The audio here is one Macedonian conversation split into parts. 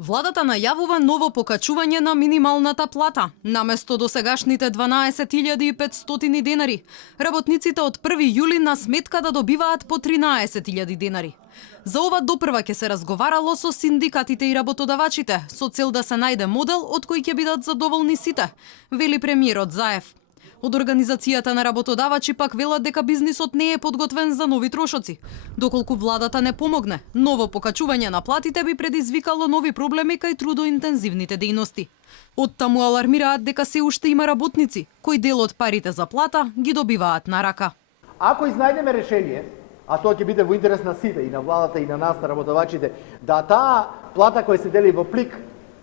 Владата најавува ново покачување на минималната плата. Наместо досегашните 12.500 денари, работниците од 1 јули на сметка да добиваат по 13.000 денари. За ова допрва ќе се разговарало со синдикатите и работодавачите, со цел да се најде модел од кој ќе бидат задоволни сите, вели премиерот Заев. Од организацијата на работодавачи пак велат дека бизнисот не е подготвен за нови трошоци. Доколку владата не помогне, ново покачување на платите би предизвикало нови проблеми кај трудоинтензивните дејности. Оттаму алармираат дека се уште има работници кои дел од парите за плата ги добиваат на рака. Ако изнајдеме решение, а тоа ќе биде во интерес на сите, и на владата, и на нас, на работодавачите, да таа плата која се дели во плик,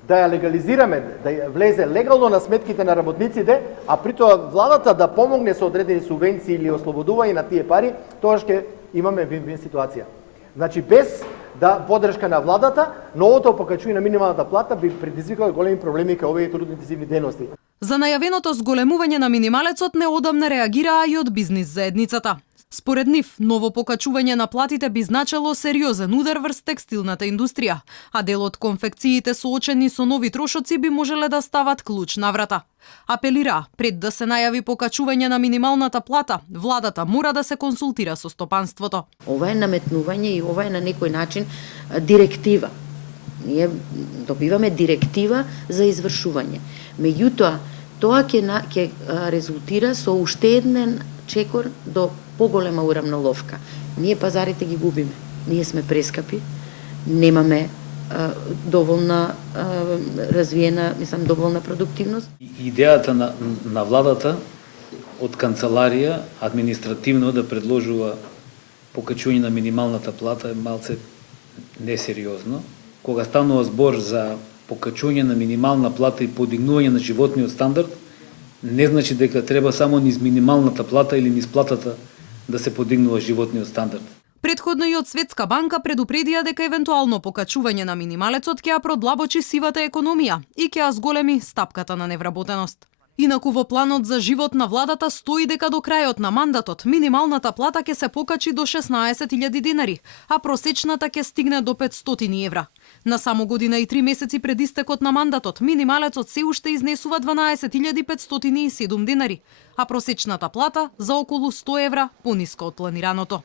да ја легализираме, да ја влезе легално на сметките на работниците, а при тоа владата да помогне со одредени субвенции или ослободување на тие пари, тоа ќе имаме вин-вин ситуација. Значи, без поддршка на владата, новото покачување на минималната плата би предизвикало големи проблеми кај овие трудоинтензивни дејности. За најавеното зголемување на минималецот неодамна реагираа и од бизнис заедницата. Според нив, ново покачување на платите би значело сериозен удар врз текстилната индустрија, а дел од конфекциите соочени со нови трошоци би можеле да стават клуч на врата. Апелира, пред да се најави покачување на минималната плата, владата мора да се консултира со стопанството. Ова е наметнување и ова е на некој начин директива. Ние добиваме директива за извршување. Меѓутоа, тоа ќе резултира со уште еден чекор до поголема урамноловка. Ние пазарите ги губиме. Ние сме прескапи, немаме доволна развиена, доволна продуктивност. Идејата на владата од канцеларија административно да предложува покачување на минималната плата е малце несериозно. Кога станува збор за покачување на минимална плата и подигнување на животниот стандард, не значи дека треба само низ минималната плата или низ платата да се подигнува животниот стандард. Предходно и од Светска банка предупредија дека евентуално покачување на минималецот ќе ја продлабочи сивата економија и ќе ја зголеми стапката на невработеност. Инаку во планот за живот на владата стои дека до крајот на мандатот минималната плата ќе се покачи до 16.000 денари, а просечната ќе стигне до 500 евра. На само година и 3 месеци пред истекот на мандатот, минималецот се уште изнесува 12.507 денари, а просечната плата за околу 100 евра пониска од планираното.